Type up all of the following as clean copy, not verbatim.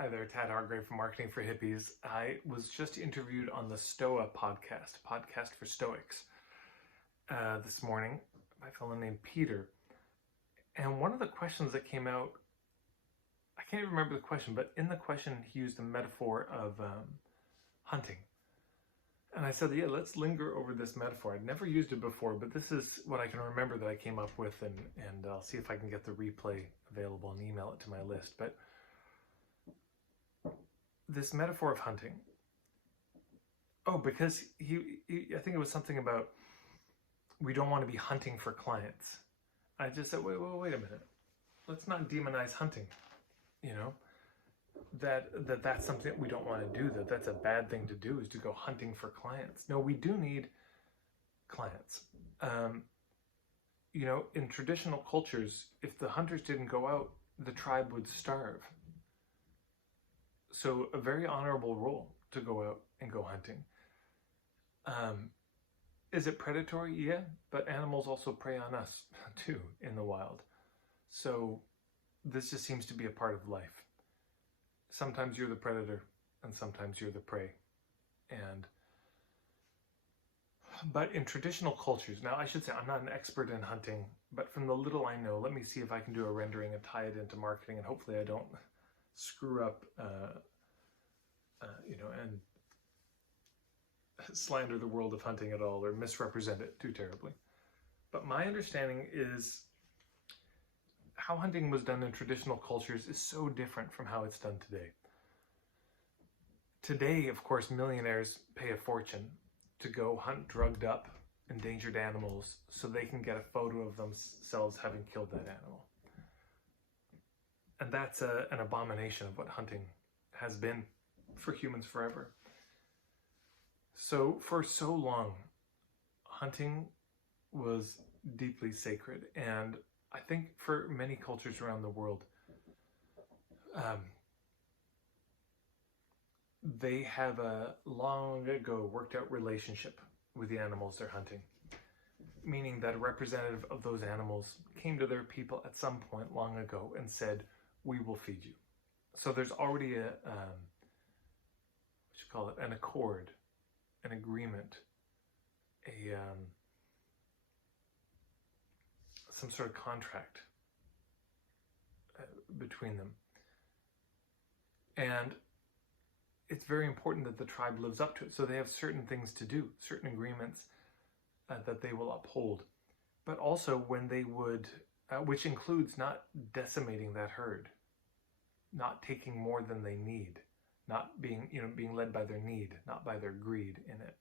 Hi there, Tad Hargrave from Marketing for Hippies. I was just interviewed on the Stoa podcast for Stoics, this morning by a fellow named Peter. And one of the questions that came out, I can't even remember the question, but in the question he used a metaphor of hunting. And I said, yeah, let's linger over this metaphor. I'd never used it before, but this is what I can remember that I came up with, and I'll see if I can get the replay available and email it to my list. But this metaphor of hunting. Oh, because he I think it was something about we don't want to be hunting for clients. I just said, wait a minute. Let's not demonize hunting. You know, that's something we don't want to do. That's a bad thing to do, is to go hunting for clients. No, we do need clients. You know, in traditional cultures, if the hunters didn't go out, the tribe would starve. So a very honorable role to go out and go hunting. Is it predatory? Yeah, but animals also prey on us too in the wild. So this just seems to be a part of life. Sometimes you're the predator and sometimes you're the prey. But in traditional cultures, now I should say I'm not an expert in hunting, but from the little I know, let me see if I can do a rendering and tie it into marketing, and hopefully I don't screw up, and slander the world of hunting at all or misrepresent it too terribly. But my understanding is how hunting was done in traditional cultures is so different from how it's done today. Today, of course, millionaires pay a fortune to go hunt drugged up, endangered animals so they can get a photo of themselves having killed that animal. And that's an abomination of what hunting has been for humans forever. So for so long, hunting was deeply sacred. And I think for many cultures around the world, they have a long ago worked out relationship with the animals they're hunting. Meaning that a representative of those animals came to their people at some point long ago and said, we will feed you. So there's already an accord, an agreement, some sort of contract between them. And it's very important that the tribe lives up to it. So they have certain things to do, certain agreements that they will uphold. But also when they would, which includes not decimating that herd, not taking more than they need, not being led by their need, not by their greed in it.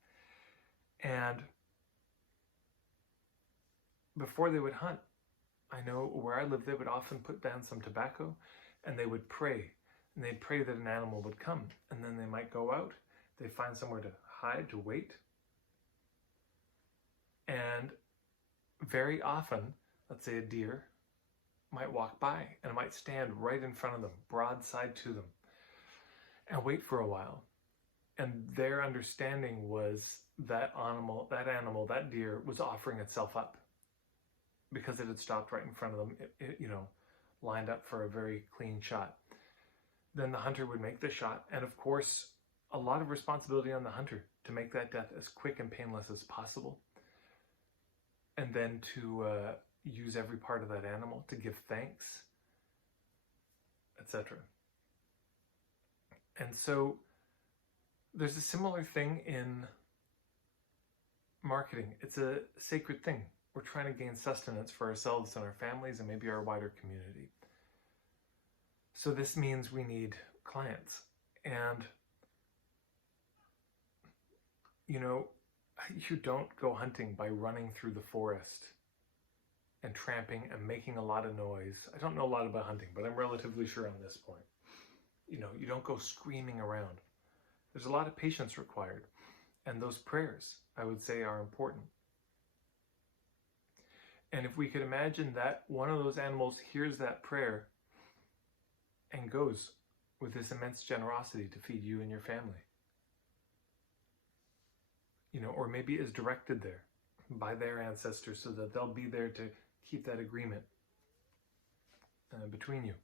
And before they would hunt, I know where I lived, they would often put down some tobacco and they would pray. And they'd pray that an animal would come. And then they might go out, they'd find somewhere to hide, to wait. And very often, let's say a deer might walk by and it might stand right in front of them, broadside to them, and wait for a while. And their understanding was that that deer was offering itself up because it had stopped right in front of them, lined up for a very clean shot. Then the hunter would make the shot, and of course, a lot of responsibility on the hunter to make that death as quick and painless as possible, and then to use every part of that animal to give thanks, etc. And so there's a similar thing in marketing. It's a sacred thing. We're trying to gain sustenance for ourselves and our families and maybe our wider community. So this means we need clients. And, you don't go hunting by running through the forest and tramping and making a lot of noise. I don't know a lot about hunting, but I'm relatively sure on this point. You don't go screaming around. There's a lot of patience required. And those prayers, I would say, are important. And if we could imagine that one of those animals hears that prayer and goes with this immense generosity to feed you and your family. Or maybe is directed there by their ancestors so that they'll be there to keep that agreement between you.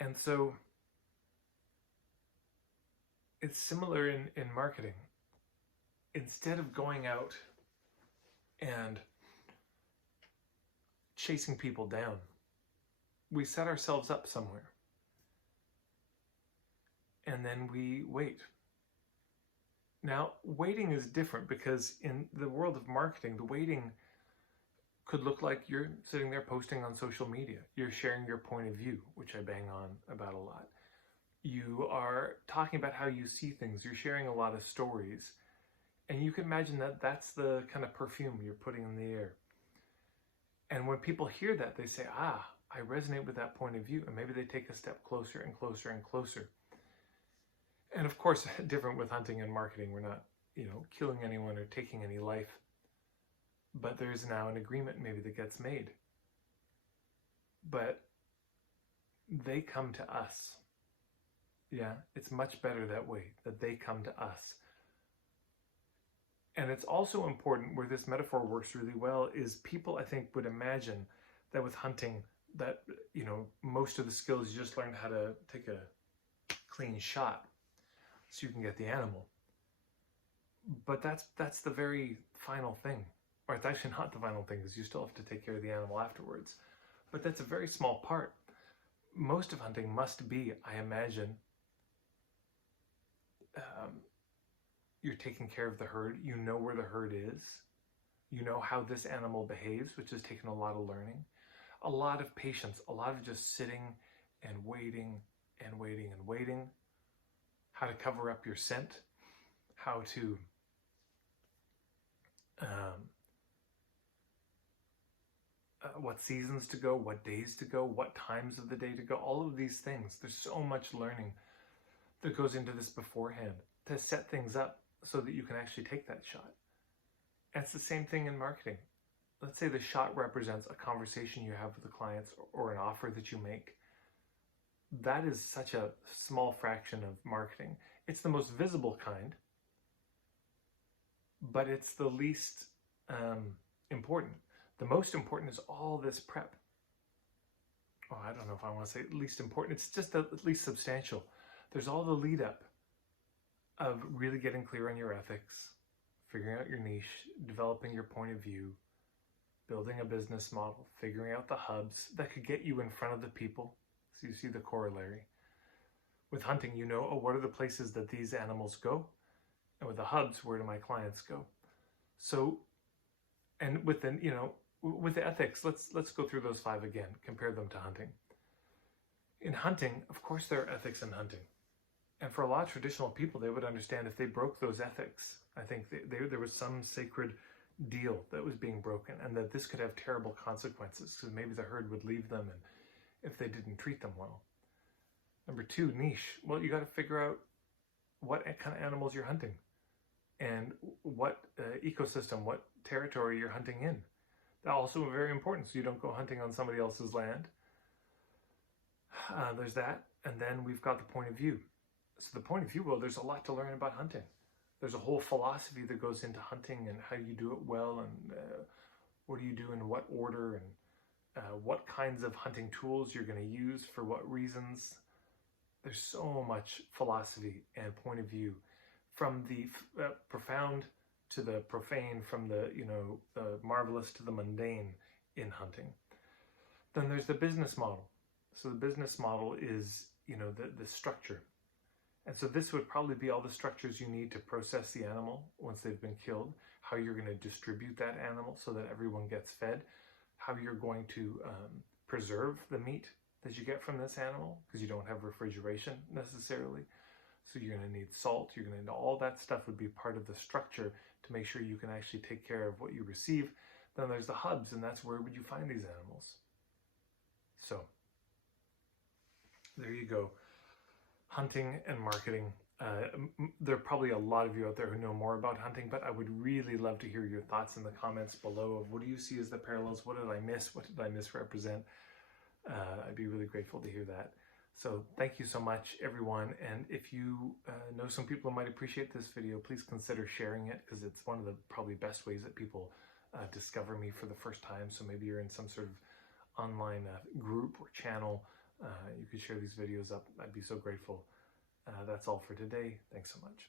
And so it's similar in marketing. Instead of going out and chasing people down, we set ourselves up somewhere. And then we wait. Now, waiting is different because in the world of marketing, the waiting could look like you're sitting there posting on social media. You're sharing your point of view, which I bang on about a lot. You are talking about how you see things. You're sharing a lot of stories. And you can imagine that that's the kind of perfume you're putting in the air. And when people hear that, they say, I resonate with that point of view. And maybe they take a step closer and closer and closer. And of course, different with hunting and marketing. We're not, killing anyone or taking any life. But there's now an agreement maybe that gets made. But they come to us. Yeah, it's much better that way, that they come to us. And it's also important, where this metaphor works really well, is people, I think, would imagine that with hunting, that, most of the skills you just learn how to take a clean shot so you can get the animal. But that's the very final thing. Or it's actually not the final thing, because you still have to take care of the animal afterwards. But that's a very small part. Most of hunting must be, I imagine, you're taking care of the herd. You know where the herd is. You know how this animal behaves, which has taken a lot of learning. A lot of patience, a lot of just sitting and waiting and waiting and waiting. How to cover up your scent. How to what seasons to go, what days to go, what times of the day to go, all of these things. There's so much learning that goes into this beforehand to set things up so that you can actually take that shot. And it's the same thing in marketing. Let's say the shot represents a conversation you have with the clients or an offer that you make. That is such a small fraction of marketing. It's the most visible kind, but it's the least important. The most important is all this prep. I don't know if I want to say least important. It's just at least substantial. There's all the lead up of really getting clear on your ethics, figuring out your niche, developing your point of view, building a business model, figuring out the hubs that could get you in front of the people. So you see the corollary. With hunting, what are the places that these animals go? And with the hubs, where do my clients go? So, and with the ethics, let's go through those 5 again, compare them to hunting. In hunting, of course, there are ethics in hunting. And for a lot of traditional people, they would understand if they broke those ethics. I think there was some sacred deal that was being broken, and that this could have terrible consequences, because maybe the herd would leave them and if they didn't treat them well. Number 2, niche. Well, you got to figure out what kind of animals you're hunting and what ecosystem, what territory you're hunting in. That's also very important, so you don't go hunting on somebody else's land. There's that. And then we've got the point of view. So the point of view, well, there's a lot to learn about hunting. There's a whole philosophy that goes into hunting and how you do it well, and what do you do in what order, and what kinds of hunting tools you're going to use for what reasons. There's so much philosophy and point of view, from the profound to the profane, from the marvelous to the mundane in hunting. Then there's the business model. So the business model is the structure. And so this would probably be all the structures you need to process the animal once they've been killed, how you're going to distribute that animal so that everyone gets fed, how you're going to preserve the meat that you get from this animal, because you don't have refrigeration necessarily. So you're going to need salt, you're going to need all that stuff would be part of the structure to make sure you can actually take care of what you receive. Then there's the hubs, and that's where would you find these animals. So there you go. Hunting and marketing. There are probably a lot of you out there who know more about hunting, but I would really love to hear your thoughts in the comments below of what do you see as the parallels? What did I miss? What did I misrepresent? I'd be really grateful to hear that. So thank you so much, everyone. And if you know some people who might appreciate this video, please consider sharing it, because it's one of the probably best ways that people discover me for the first time. So maybe you're in some sort of online group or channel you could share these videos up. I'd be so grateful. That's all for today. Thanks so much.